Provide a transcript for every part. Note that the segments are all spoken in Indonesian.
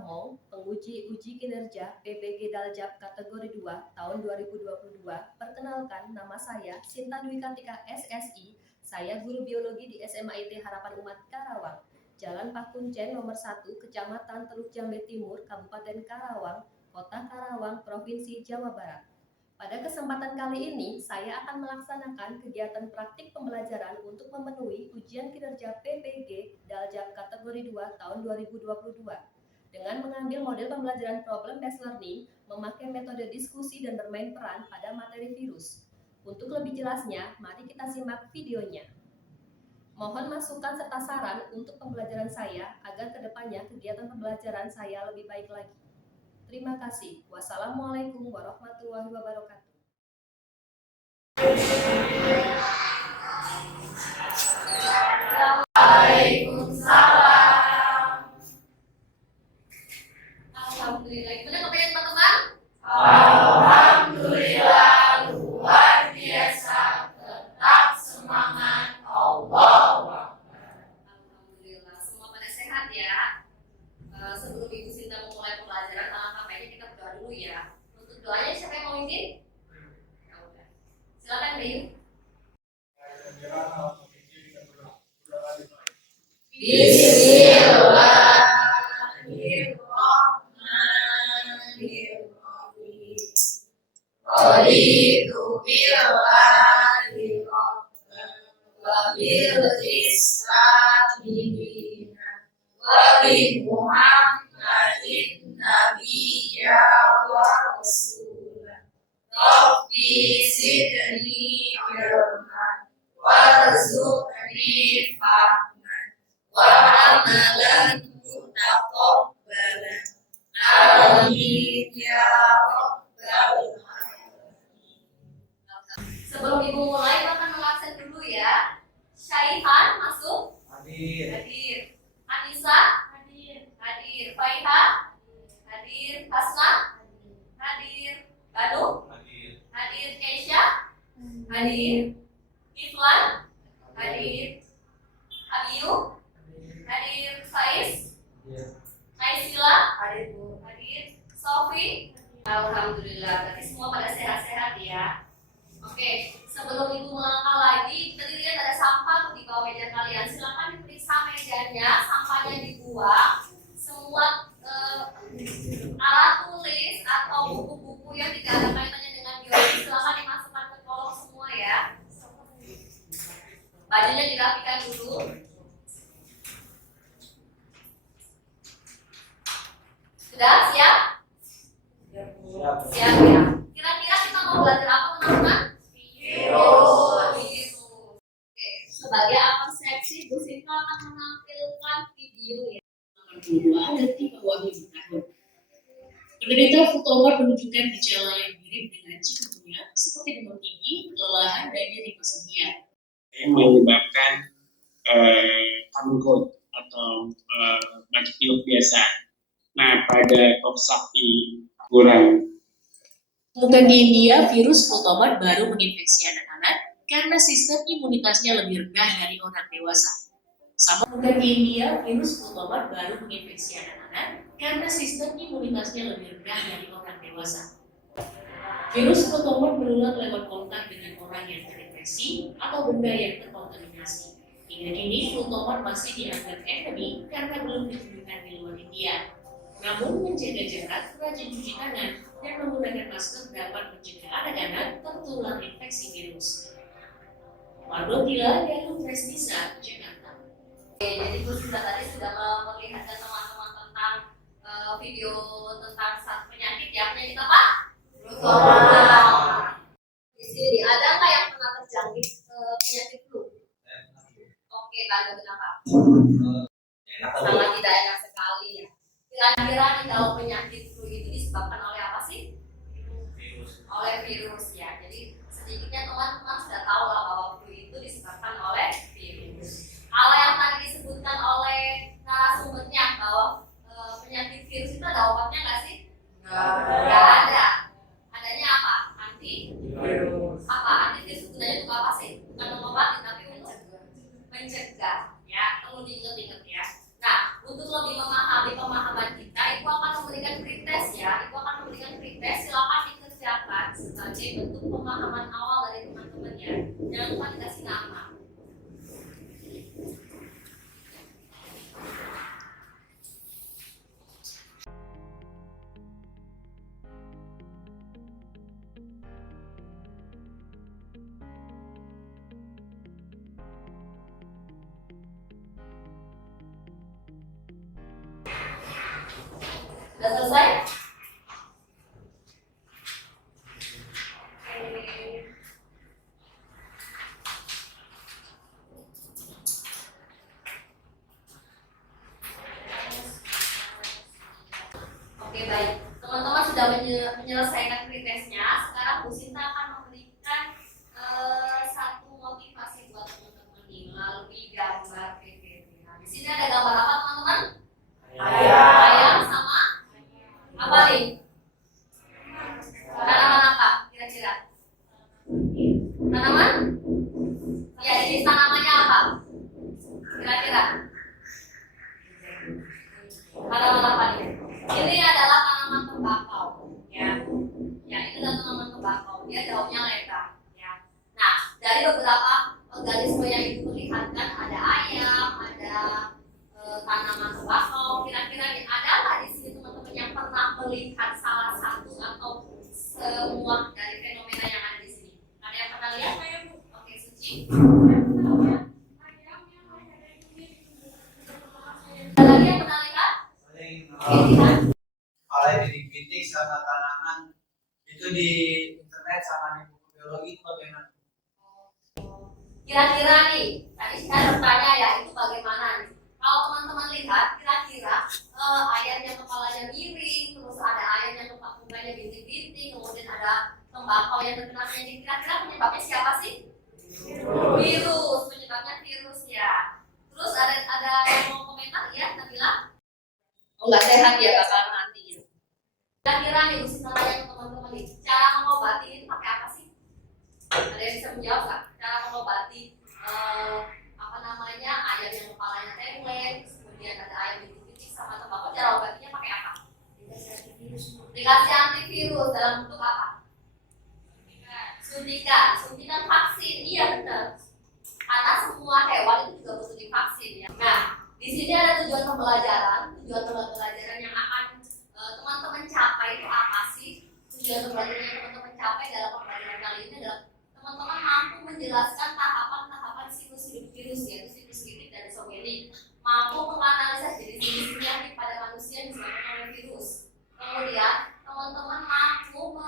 Pamong, penguji uji kinerja PBG Daljab kategori 2 tahun 2022. Perkenalkan, nama saya Sinta Dwi Kartika SSI. Saya guru biologi di SMA IT Harapan Umat Karawang. Jalan Pakuncen nomor 1, Kecamatan Teluk Jambe Timur, Kabupaten Karawang, Kota Karawang, Provinsi Jawa Barat. Pada kesempatan kali ini, saya akan melaksanakan kegiatan praktik pembelajaran untuk memenuhi ujian kinerja PBG Daljab kategori 2 tahun 2022 dengan mengambil model pembelajaran problem based learning, memakai metode diskusi dan bermain peran pada materi virus. Untuk lebih jelasnya, mari kita simak videonya. Mohon masukan serta saran untuk pembelajaran saya agar kedepannya kegiatan pembelajaran saya lebih baik lagi. Terima kasih. Wassalamualaikum warahmatullahi wabarakatuh. Waalaikumsalam. Alhamdulillah. Gimana kabarnya teman-teman? Alhamdulillah luar biasa. Tetap semangat. Allahu Akbar. Alhamdulillah. Semua pada sehat ya. Sebelum Ibu Sinta memulai pembelajaran, alangkah baiknya kita berdoa dulu ya. Untuk doanya siapa yang mau izin? Ya udah. Silakan Bin. Bismillahirrahmanirrahim. Raditu billahi rabban wa bil islami dinan wa bi Muhammadin nabiyya wa rasulah. Rabbi zidni ilman warzuqni fahman wa amalan mutaqabbalan. Amin ya rabbal alamin. Sebelum Ibu mulai, bahkan mengabsen dulu ya. Syaihan masuk? Hadir. Hadir. Anissa? Hadir. Hadir. Faiha? Hadir. Hasna? Hadir. Banu? Hadir. Hadir. Keisha? Hadir. Kiflan? Hadir. Abiyu? Hadir. Faiz? Naisila? Hadir. Hadir. Sofi? Alhamdulillah, berarti semua pada sehat-sehat ya. Oke, sebelum Ibu melangkah lagi, tadi lihat ada sampah di bawah meja kalian. Silakan diperiksa mejanya, sampahnya dibuang. Semua alat tulis atau buku-buku yang tidak ada kaitannya dengan biologi silakan dimasukkan ke kolong semua ya. Bajunya dirapikan dulu. Sudah siap? Siap ya. Kira-kira kita mau belajar apa teman-teman? Virus. Oke. Sebagai persepsi, Bu Sinta akan menampilkan video ya. 82 dan di bawah 5 tahun. Penderita Flutomer menunjukkan gejala yang mirip dengan chikungunya seperti demam tinggi, kelelahan, dan nyeri kesemuanya. Yang menyebabkan common cold atau batuk pilek biasa. Nah, pada Coxsackie kurang. Kemudian di India, virus Flutomer baru menginfeksi anak-anak karena sistem imunitasnya lebih rendah dari orang dewasa. Kemudian di India, virus Flutomer baru menginfeksi anak-anak karena sistem imunitasnya lebih rendah dari orang dewasa. Virus Flutomer menular lewat kontak dengan orang yang terinfeksi atau benda yang terkontaminasi. Hingga kini, Flutomer masih dianggap endemi karena belum ditemukan di luar India. Namun, menjaga jarak, rajin cuci tangan, dan menggunakan masker dapat mencegah anak-anak tertular infeksi virus. Mardotila dan Presnisa, Jakarta. Oke, jadi Bu Sinta tadi sudah memperlihatkan teman-teman tentang video tentang satu penyakit ya. Penyakit apa? Flutomer. Di sini ada nggak yang pernah terjangkit penyakit flu? Oke, lalu kenapa? Sangat tidak enak sekali ya. Kira-kira nih kalau penyakit flu itu disebabkan oleh apa sih? Oleh virus ya. Jadi sedikitnya teman-teman sudah tahu lah bahwa flu itu disebabkan oleh virus. Kalau yang tadi disebutkan oleh narasumbernya bahwa penyakit virus itu ada obatnya nggak sih? Nggak ada. Adanya apa? Antivirus. Apa? Antivirus gunanya untuk apa sih? Bukan mengobati tapi untuk mencegah. Ya, perlu diingat-ingat ya. Nah, untuk lebih memahami pemahaman kita, itu memberikan pretest ya. Ibu akan memberikan pretest, silakan dikerjakan sebagai bentuk pemahaman awal dari teman-teman ya. Jangan lupa dikasih nama. Sudah selesai? Oke, baik. Teman-teman sudah menyelesaikan pretestnya. Sekarang Bu Sinta akan memberikan satu motivasi buat teman-teman nih melalui gambar PPT. Nah, di sini ada gambar apa, teman-teman? Ayam sama apa nih? Tanaman apa kira-kira? Tanaman? Ya, ini tanamannya apa? Kira-kira? Tanaman apa nih? Ini adalah tanaman tembakau, ya. Ya, ini adalah tanaman tembakau. Dia daunnya lebar, ya. Nah, dari beberapa organisme yang Ibu perlihatkan, ada ayam, ada tanaman tembakau. Kira-kira ada nggak di sini teman-teman yang pernah melihat salah satu atau semua dari fenomena yang ada di sini? Ada yang pernah lihat? Oke, Suci. Ada lagi yang pernah lihat? Lihat. Kalau bidik-bidik sama tanaman itu di internet sama di buku biologi itu bagaimana? Kira-kira nih, tadi saya bertanya ya, itu bagaimana nih? Kalau teman-teman lihat, kira-kira ayam yang kepalanya miring, terus ada ayam yang mukanya bintik-bintik, kemudian ada tembakau yang terkena penyakit. Kira-kira penyebabnya siapa sih? Virus, penyebabnya virus ya. Terus ada yang mau komentar ya, Nabila? Oh, nggak sehat ya bakal mati. Kira-kira nih, mesti tanya ke teman-teman nih, cara mengobati ini pakai apa sih? Ada yang bisa menjawab nggak? Cara mengobati apa namanya ayam yang kepalanya tengkleng, kemudian ada ayam bintik-bintik sama tembakau, cara obatinya pakai apa? Dikasih antivirus dalam bentuk apa? Suntikan vaksin, iya benar. Karena semua hewan itu juga butuh divaksin ya. Nah, di sini ada tujuan pembelajaran yang akan teman-teman capai itu apa sih? Tujuan pembelajaran yang teman-teman capai dalam pembelajaran kali ini adalah teman-teman mampu menjelaskan tahapan-tahapan siklus hidup virus, yaitu siklus litik dan isogenik, mampu menganalisa jenis-jenis penyakit pada manusia yang disebabkan oleh virus. Kemudian teman-teman mampu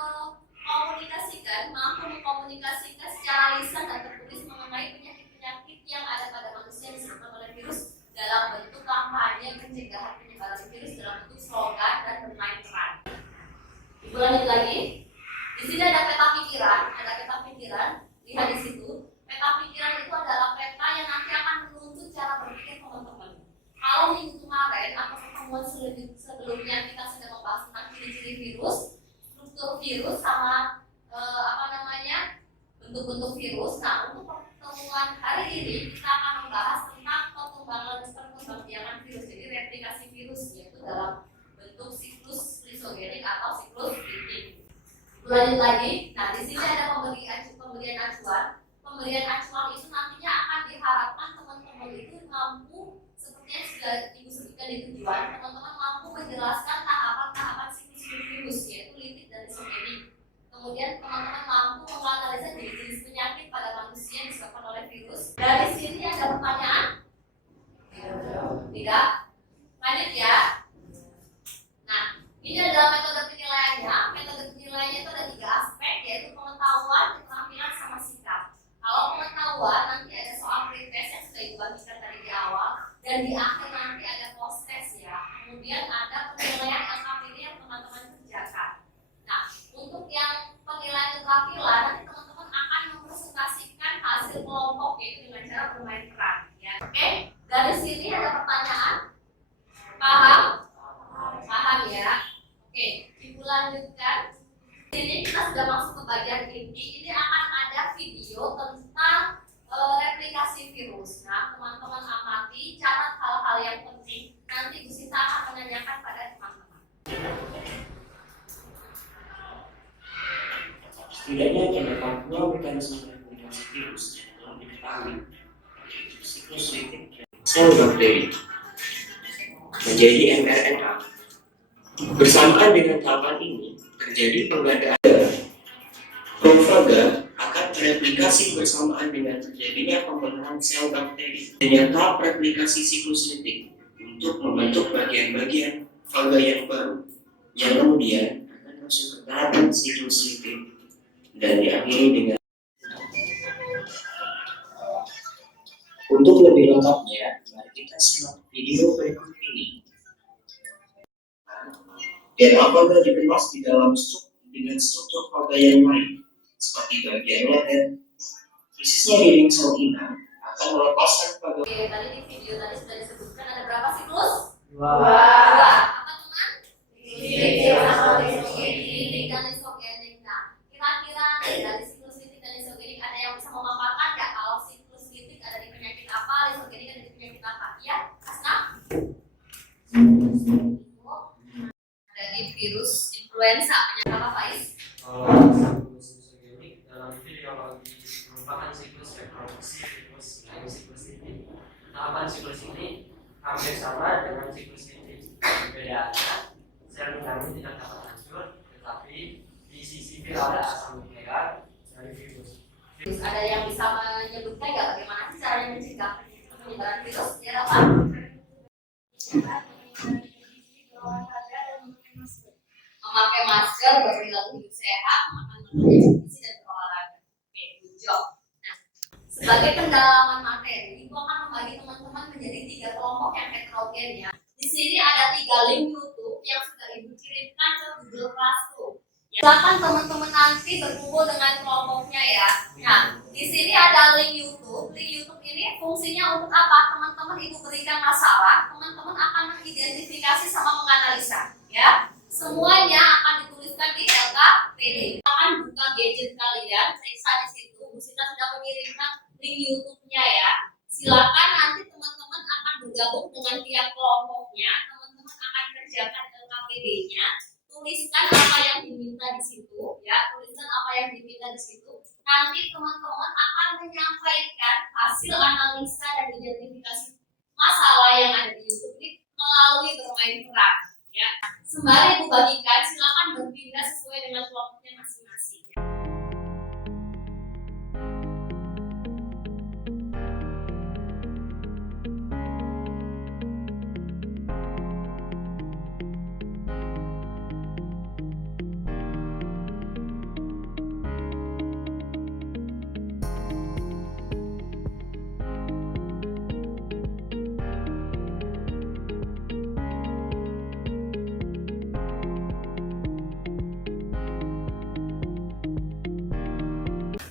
mengkomunikasikan secara lisan dan tertulis mengenai penyakit-penyakit yang ada pada manusia yang disebabkan oleh virus dalam bentuk kampanye pencegahan penyebaran virus dalam bentuk slogan dan bermain peran. Ibu lanjut lagi. Di sini ada peta pikiran. Lihat di situ. Peta pikiran itu adalah peta yang nanti akan menuntut cara berpikir teman-teman. Kalau minggu kemarin atau pertemuan sebelumnya kita sudah membahas tentang ciri-ciri virus, struktur virus sama bentuk-bentuk virus. Nah, untuk pertemuan hari ini kita akan membahas tentang perkembangan virus, jadi replikasi virus, yaitu dalam bentuk siklus lisogenik atau siklus litik. Lanjut lagi. Nah, di sini ada pemberian acuan. Pemberian acuan itu nantinya akan diharapkan teman-teman itu mampu, seperti yang sudah Ibu sebutkan di tujuan, teman-teman mampu menjelaskan tahapan-tahapan siklus virus, yaitu litik dan lisogenik. Kemudian teman-teman mampu menganalisa jenis-jenis penyakit pada manusia yang disebabkan oleh virus. Dari sini ada pertanyaan? Tidak? Lanjut ya. Nah, ini adalah metode penilaiannya. Metode penilaiannya itu ada 3 aspek, yaitu pengetahuan, keterampilan, sama sikap. Kalau pengetahuan, nanti ada soal pretest yang sudah dibagikan tadi di awal, dan di akhir nanti ada post test ya. Kemudian ada penilaian LKPD yang teman-teman kerjakan. Nah, untuk yang penilaian keterampilan, nanti teman-teman akan mempresentasikan hasil kelompok, yaitu dengan cara bermain peran ya. Oke, dari sini ada pertanyaan? Paham? Paham ya? Oke, Ibu lanjutkan. Sini kita sudah masuk ke bagian inti. Ini akan ada video tentang replikasi virus. Nah, teman-teman amati, catat hal-hal yang penting. Nanti Bu Sinta akan menanyakan pada teman-teman. Setidaknya terdapat dua mekanisme replikasi virus yang telah diketahui, yaitu siklus litik dan sel bakteri menjadi mRNA. Bersamaan dengan tahapan ini, terjadi penggandaan. Profaga akan bereplikasi bersamaan dengan terjadinya pembentukan sel bakteri dengan tahap replikasi siklus litik untuk membentuk bagian-bagian faga yang baru, yang kemudian akan masuk ke tahapan siklus litik dan diakhiri dengan. Untuk lebih lengkapnya, mari kita simak video berikut ini. DNA faga dikemas di dalam dengan struktur faga yang lain, seperti bagian laten, krisisnya dinding sel inang akan melepaskan faga. Oke, tadi di video tadi sudah disebutkan ada berapa siklus? Dua. Dua. Apa teman? Litik sama Litik dan isogenik. Nah, kira-kira dari siklus litik dan isogenik ada yang bisa memaparkan nggak kalau siklus litik ada di penyakit apa, isogenik ada di penyakit apa? Iya, Asna? Ada di virus influenza. Penyakit apa, Faiz? Siklus isogenik dalam fisiologi merupakan siklus reproduksi siklus lain siklus litik. Tahapan siklus ini hampir sama dengan siklus litik. Perbedaannya, sel inangnya tidak dapat hancur, tetapi di sisi sipil ada asam nuklear dari virus. Terus ada yang bisa menyebutkan nggak bagaimana sih caranya mencegah penyebaran virus? Ya, apa? Memakai masker, berperilaku hidup sehat, makan makanan yang bergizi dan berolahraga. Oke, good job. Nah, sebagai pendalaman materi, itu akan membagi teman-teman menjadi 3 kelompok yang heterogen ya. Di sini ada 3 link YouTube yang sudah ibu kirimkan ke Google Classroom. Silakan teman-teman nanti berkumpul dengan kelompoknya ya. Nah, di sini ada link YouTube. Link YouTube ini fungsinya untuk apa? Teman-teman ibu berikan masalah, teman-teman akan mengidentifikasi sama menganalisa ya. Semuanya akan dituliskan di LKPD. Akan buka gadget kalian, periksa di situ. Bu Sita sudah mengirimkan link YouTube-nya ya. Silakan nanti teman-teman akan bergabung dengan tiap kelompoknya. Teman-teman akan kerjakan LKPD-nya. Tuliskan apa yang diminta di situ, ya. Tuliskan apa yang diminta di situ. Nanti teman-teman akan menyampaikan hasil analisa dan identifikasi masalah yang ada di YouTube ini melalui bermain peran. Ya, sembari ibu bagikan, silakan berpindah sesuai dengan kelompoknya masing-masing.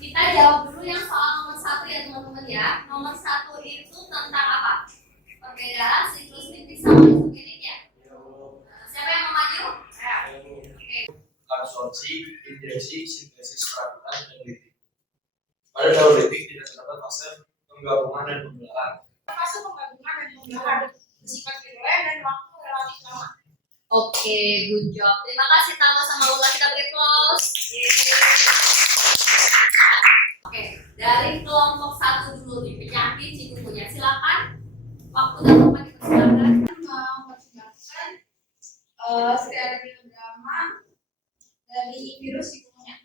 Kita jawab dulu yang soal nomor 1 ya teman-teman ya. Nomor 1 itu tentang apa? Perbedaan siklus litik sama isogenik ya. Siapa yang mau maju? Oke. Absorpsi, injeksi, sintesis keracunan, dan litik. Pada daur litik tidak terdapat fase penggabungan dan pembelahan. Fase penggabungan dan pembelahan bersifat virulen dan waktu relatif lama. Oke, good job. Terima kasih Tama sama Lula, kita beri close. Oke, dari kelompok 1 dulu nih, penyakit chikungunya. Silakan. Waktu dan tempat dipersilakan. Mempersiapkan stereodrama dari virus chikungunya.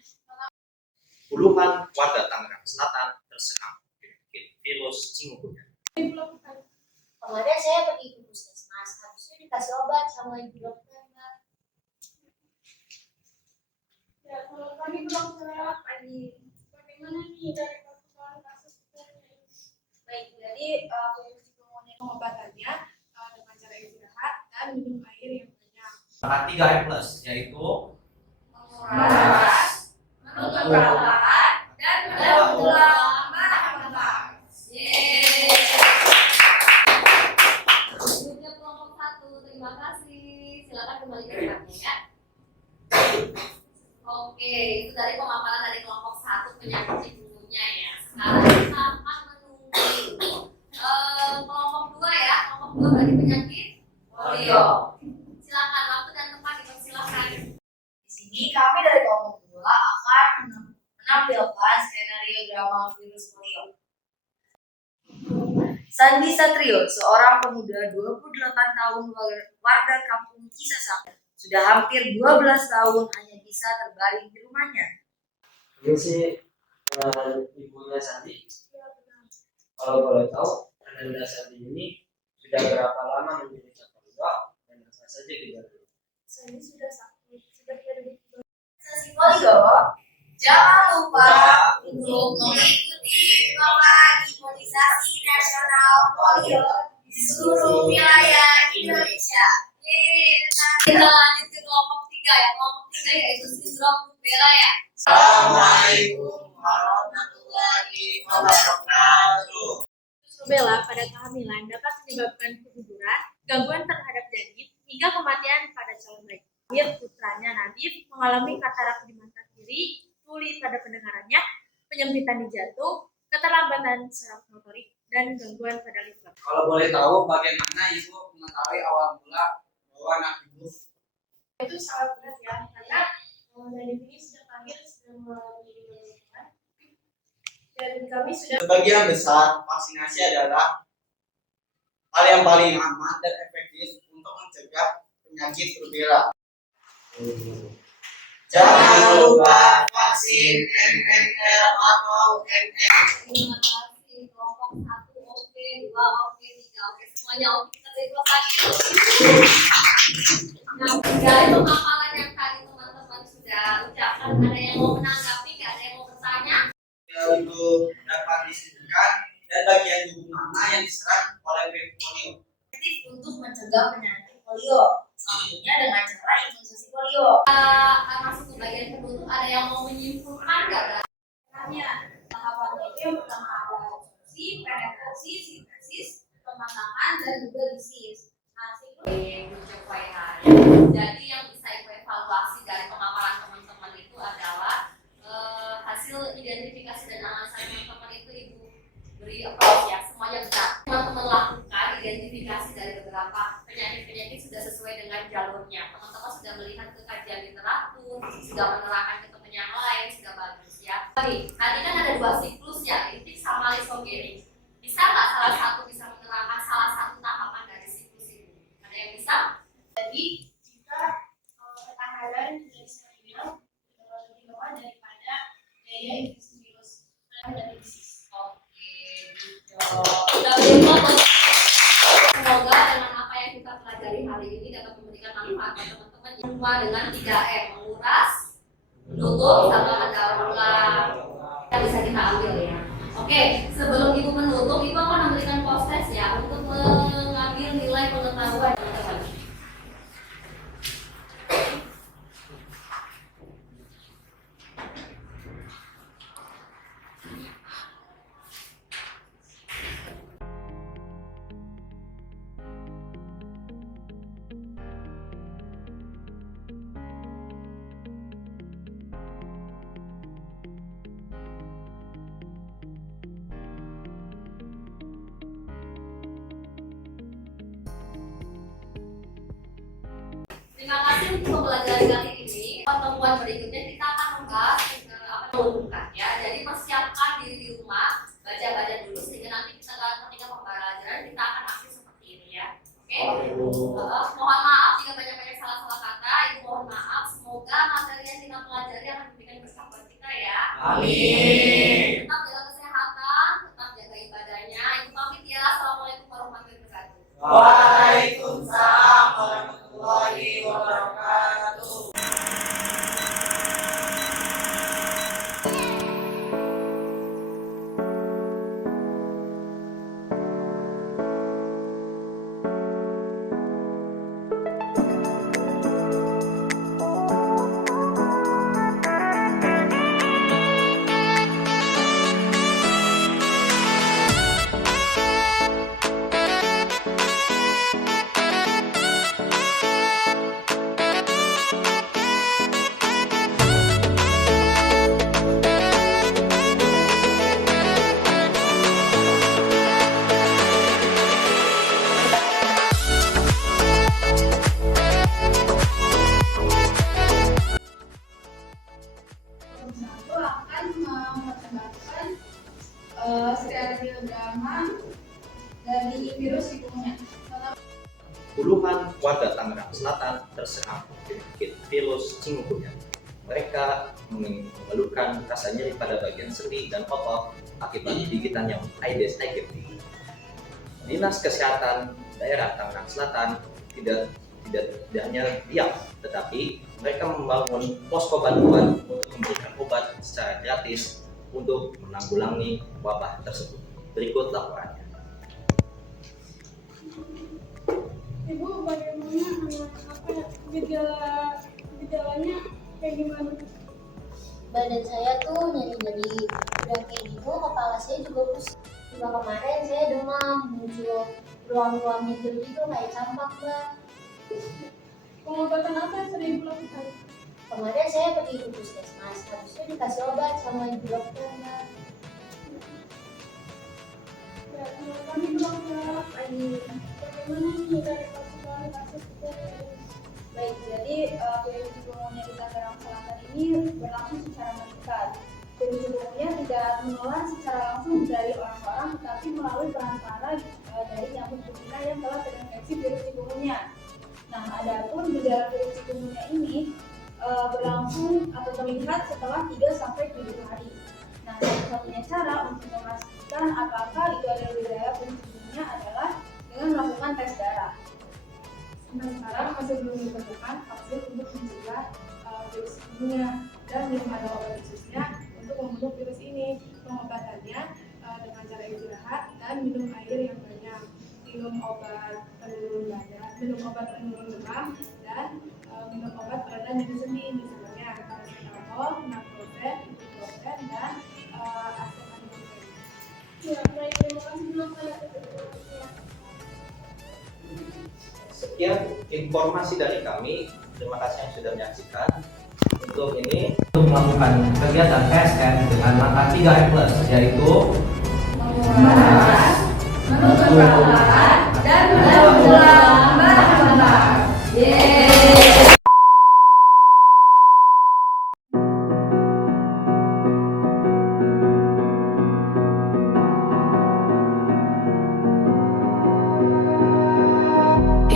Puluhan warga Tangerang Selatan terserang penyakit virus chikungunya. Kemarin saya pergi ke puskesmas, habis itu dikasih obat sama ibu dokter, Mbak. Ya, kalau kami belum terlewat pagi. Bagaimana nih dari perkembangan kasus ini? Baik, jadi virus chikungunya pengobatannya dengan cara istirahat dan minum air yang banyak. Maka 3M+, yaitu Menguras, menerawat, dan mendalam marah. Yeay. Good job kelompok 1. Terima kasih. Silakan kembali ke tempatnya ya. Oke, itu dari pemaparan dari kelompok 1 penyakit chikungunya ya. Sekarang kita akan menunggu kelompok 2 ya. Kelompok 2 berarti penyakit polio. Silakan waktu dan tempat dipersilakan. Di sini kami dari kelompok 2 akan wabah virus polio. Sandi Satrio, seorang pemuda 28 tahun warga kampung Cisasak, sudah hampir 12 tahun hanya bisa terbaring di rumahnya. Ini sih ibunya Sandi. Kalau boleh tahu, Ananda Sandi ini sudah berapa lama menderita polio dan apa saja gejalanya? Sandi sudah sakit, sudah terdeteksi Polio, jangan lupa untuk mengikuti program imunisasi nasional polio di seluruh wilayah Indonesia. Kita lanjut ke kelompok 3 ya. Kelompok 3 yaitu sindrom rubella ya. Assalamualaikum warahmatullahi wabarakatuh. Rubella pada kehamilan dapat menyebabkan keguguran, gangguan terhadap janin, hingga kematian pada calon bayi. Lahir putranya Nadif mengalami katarak di mata kiri, tuli pada pendengarannya, penyempitan di jantung, keterlambatan saraf motorik, dan gangguan pada liver. Kalau boleh tahu, bagaimana ibu mengetahui awal mula bahwa anak ibu? Itu sangat berat ya, karena Nadif ini sejak lahir sudah mengalami penyempitan, dan kami sudah Sebagian besar vaksinasi adalah hal yang paling aman dan efektif untuk mencegah penyakit rubella. Jangan lupa vaksin MMR atau NM. Terima kasih. Kelompok 1 oke, 2 oke, 3 oke. Semuanya oke. Kita beri tepuk tangan. Nah, dari pemaparan yang tadi teman-teman sudah ucapkan, ada yang mau menanggapi, nggak ada yang mau bertanya? Untuk dapat disebutkan dan bagian tubuh mana yang diserang oleh virus polio. Efektif untuk mencegah penyakit polio, salah satunya dengan cara imunisasi polio. Masuk ke bagian kedua tuh ada yang mau menyimpulkan nggak? hanya tahapannya itu yang pertama ada absorpsi, penetrasi, sintesis, pematangan, dan juga disis. Nah, Jadi yang bisa ibu evaluasi dari pemaparan teman-teman itu adalah hasil identifikasi dan analisa teman-teman itu ibu beri approach ya, semuanya benar. Teman-teman lakukan identifikasi dari beberapa penyakit-penyakit sudah sesuai dengan jalurnya. Teman-teman sudah melihat ke kajian literatur, sudah menerapkan ke teman yang lain, sudah bagus ya. Tadi kan ada 2 siklus ya, intik sama lisogenik. Bisa nggak salah satu bisa menerapkan salah satu tahapan dari siklus itu? Ada yang bisa? jadi jika ketahanan dari sel-sel lebih bawah daripada daya infeksi virus dari disis. Oke, gitu. Udah berikut. Semoga dengan apa yang kita pelajari hari ini dapat memberikan manfaat buat teman-teman. Jumpa dengan 3M, menguras, menutup, sama mendaur ulang. Yang bisa kita ambil ya. Oke, sebelum ibu menutup, ibu akan memberikan post-test ya untuk mengambil nilai pengetahuan teman-teman. Terima kasih untuk mempelajari kali ini. Pertemuan berikutnya kita akan membahas mengumpulkan ya. Jadi persiapkan diri di rumah, baca-baca dulu sehingga nanti kita ketika pembelajaran kita akan aktif seperti ini ya. Oke? Mohon maaf jika banyak-banyak salah-salah kata. Ibu mohon maaf. Semoga materi yang kita pelajari akan memberikan berkah buat kita ya. Amin. Tetap jaga kesehatan, tetap jaga ibadahnya. Ibu pamit ya. Assalamualaikum warahmatullahi wabarakatuh. Waalaikumsalam warahmatullahi wabarakatuh. terus cinggung. Mereka mengeluhkan rasa nyeri pada bagian sendi dan otot akibat gigitan nyamuk Aedes aegypti. Dinas Kesehatan Daerah Tangerang Selatan tidak hanya diam, tetapi mereka membangun posko bantuan untuk memberikan obat secara gratis untuk menanggulangi wabah tersebut. Berikut laporannya. Ibu, bagaimana gejalanya kayak gimana? Badan saya tuh nyeri-nyeri, udah kayak gitu, kepala saya juga pusing. Juga kemarin saya demam, muncul ruam-ruam itu gitu kayak campak, Mbak. Pengobatan apa yang sudah Ibu lakukan? Kemarin saya pergi ke puskesmas, habis itu dikasih obat sama ibu dokter, Mbak. Ya, kami belum bagaimana nih dari kasus itu? Baik, jadi virus pneumonia di Tangerang Selatan ini berlangsung secara meningkat. Virus pneumonia tidak menular secara langsung dari orang ke orang, tetapi melalui perantara dari nyamuk betina yang telah terinfeksi virus pneumonia. Nah, adapun gejala virus pneumonia ini berlangsung atau terlihat setelah 3-7 hari. Nah, satu-satunya cara untuk memastikan apakah itu adalah gejala virus pneumonia adalah dengan melakukan tes darah. Sampai sekarang masih belum ditemukan vaksin untuk mencegah virus pneumonia dan belum ada obat khususnya untuk membunuh virus ini. Pengobatannya dengan cara istirahat dan minum air yang banyak, minum obat penurun demam dan minum obat pereda nyeri sendi, misalnya paracetamol, naproxen, ibuprofen dan acetaminophen. Ya, baik, terima kasih dokter. Sekian informasi dari kami. Terima kasih yang sudah menyaksikan. Untuk melakukan kegiatan PSM dengan langkah 3M+, yaitu Menguras, mengumpulkan, dan mengulang bahan-bahan.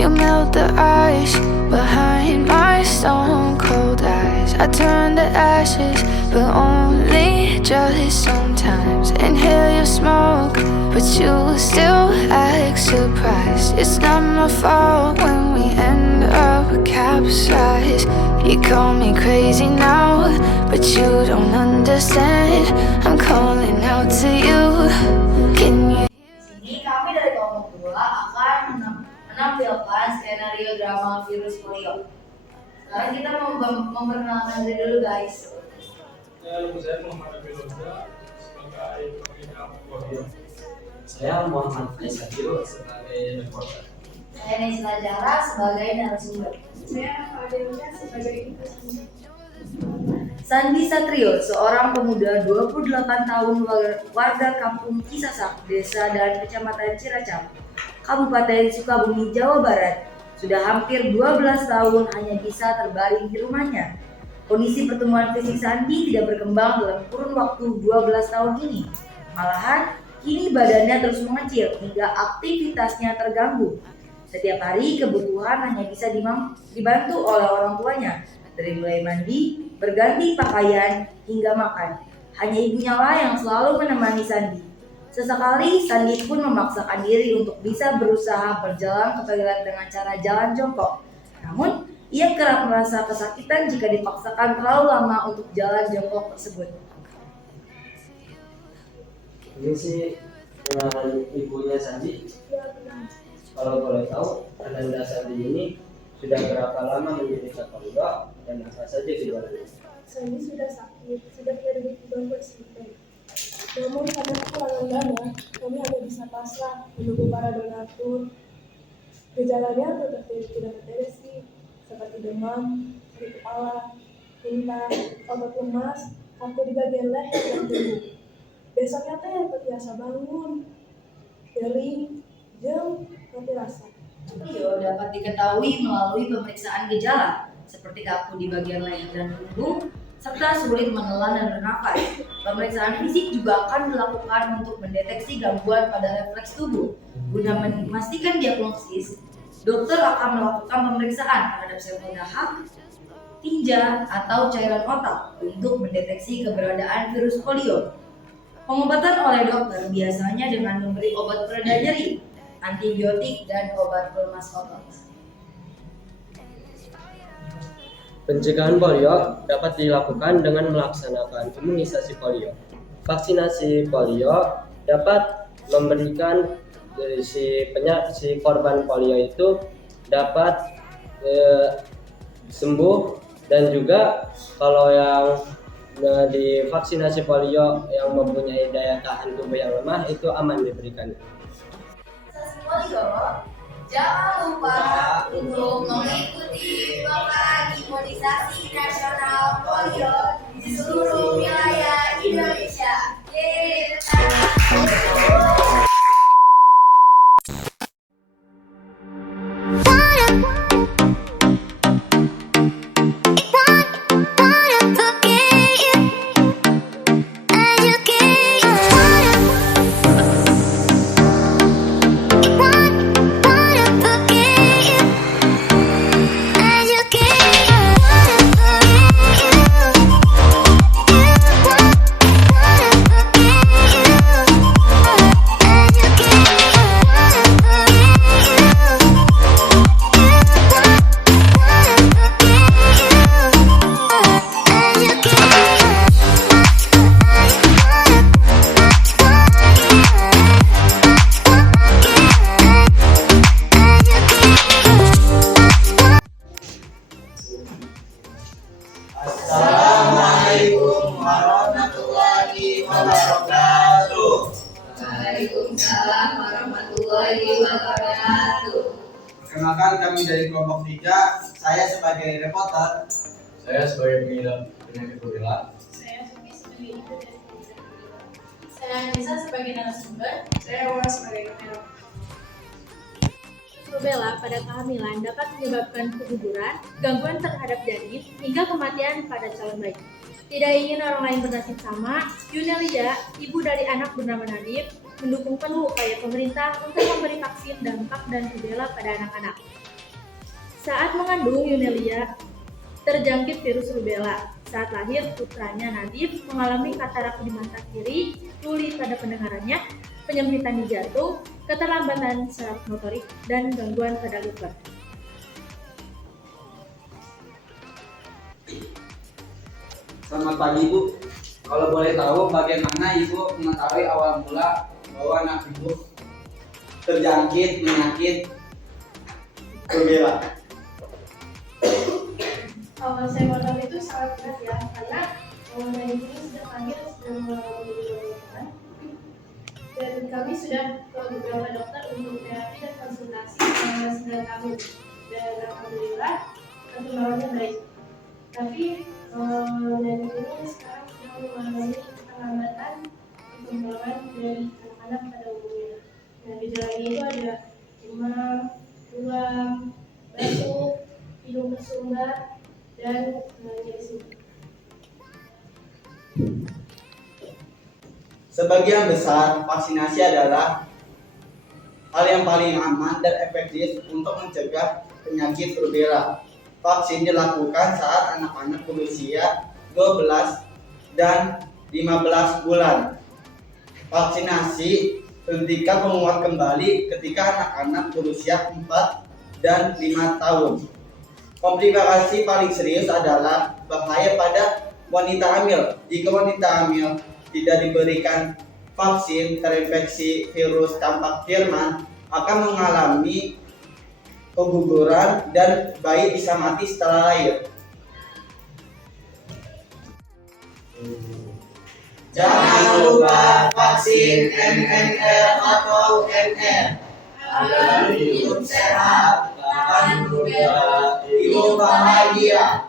You melt the ice behind my stone cold eyes. I turn to ashes, but only just sometimes. Inhale your smoke, but you still act surprised. It's not my fault when we end up capsized. You call me crazy now, but you don't understand. I'm calling out to you. Can you? Di sini kami dari kelompok 2 akan menampilkan skenario drama virus polio. Sekarang kita memperkenalkan diri dulu, guys. Saya Muhammad Abiloza sebagai pengidap polio. saya Muhammad Faisal sebagai reporter. Saya Nesla Zahra sebagai narasumber. Saya Fadelia sebagai narasumber. Sandi Satrio, seorang pemuda 28 tahun warga kampung Cisasak, desa dan kecamatan Ciracap, Kabupaten Sukabumi, Jawa Barat, sudah hampir 12 tahun hanya bisa terbaring di rumahnya. Kondisi pertumbuhan fisik Sandi tidak berkembang dalam kurun waktu 12 tahun ini. Malahan, kini badannya terus mengecil hingga aktivitasnya terganggu. Setiap hari kebutuhan hanya bisa dibantu oleh orang tuanya, dari mulai mandi, berganti pakaian, hingga makan. Hanya ibunya lah yang selalu menemani Sandi. Sesekali Sandi pun memaksakan diri untuk bisa berusaha berjalan ke toilet dengan cara jalan jongkok. Namun, ia kerap merasa kesakitan jika dipaksakan terlalu lama untuk jalan jongkok tersebut. Ini sih ibunya Sandi. Kalau boleh tahu, Ananda Sandi ini sudah berapa lama menderita polio dan apa saja gejalanya? Sandi sudah sakit sejak 2013 SMP. Namun karena kekurangan dana, kami hanya bisa pasrah menunggu para donatur. Gejalanya tetap tidak terdeteksi, seperti demam, sakit kepala, muntah, otot lemas, kaku di bagian leher dan tubuh. Besoknya terbiasa bangun, kering, jam, mati rasa. Polio dapat diketahui melalui pemeriksaan gejala seperti kaku di bagian leher dan punggung, serta sulit menelan dan bernafas. Pemeriksaan fisik juga akan dilakukan untuk mendeteksi gangguan pada refleks tubuh. Guna memastikan diagnosis, dokter akan melakukan pemeriksaan terhadap sel darah, tinja, atau cairan otak untuk mendeteksi keberadaan virus polio. Pengobatan oleh dokter biasanya dengan memberi obat pereda nyeri, antibiotik, dan obat pelemas otot. Pencegahan polio dapat dilakukan dengan melaksanakan imunisasi polio. Vaksinasi polio dapat memberikan si korban polio itu dapat sembuh, dan juga kalau yang divaksinasi polio yang mempunyai daya tahan tubuh yang lemah itu aman diberikan. Polio, jangan lupa untuk mengikuti program imunisasi nasional polio di seluruh wilayah Indonesia. Assalamualaikum warahmatullahi wabarakatuh. Waalaikumsalam warahmatullahi wabarakatuh. Perkenalkan, kami dari kelompok 3. Saya sebagai reporter. Saya sebagai pengidap penyakit rubella. Saya Suki sebagai ibu dari Saya Anissa sebagai narasumber. Saya Wara sebagai kamera. Rubella pada kehamilan dapat menyebabkan keguguran, gangguan terhadap janin, hingga kematian pada calon bayi. Tidak ingin orang lain bernasib sama, Yunelia, ibu dari anak bernama Nadif, mendukung penuh upaya pemerintah untuk memberi vaksin dampak dan rubella pada anak-anak. Saat mengandung, Yunelia terjangkit virus rubella. Saat lahir, putranya Nadif mengalami katarak di mata kiri, tuli pada pendengarannya, penyempitan di jantung, keterlambatan saraf motorik, dan gangguan pada liver. Selamat pagi, Bu. Kalau boleh tahu, bagaimana Ibu mengetahui awal mula bahwa anak Ibu terjangkit penyakit rubella? Awal saya mengetahui itu sangat berat ya, karena dari ini sudah lahir sudah mengalami gangguan. Dan kami sudah ke beberapa dokter untuk terapi dan konsultasi selama 9 tahun. Dan alhamdulillah perkembangannya baik. Tapi dari ini sekarang sudah mengalami keterlambatan perkembangan dari anak-anak pada umumnya. Nah, gejalanya itu ada demam, ruam, batuk, hidung tersumbat, dan nyeri sendi. Sebagian besar vaksinasi adalah hal yang paling aman dan efektif untuk mencegah penyakit rubella. Vaksin dilakukan saat anak-anak berusia 12 dan 15 bulan. Vaksinasi dihentikan menguat kembali ketika anak-anak berusia 4 dan 5 tahun. Komplikasi paling serius adalah bahaya pada wanita hamil. Jika wanita hamil tidak diberikan vaksin terinfeksi virus campak Jerman, akan mengalami keguguran dan bayi bisa mati setelah lahir. Jangan lupa vaksin MMR atau NR agar hidup sehat, tahan rubella, hidup bahagia.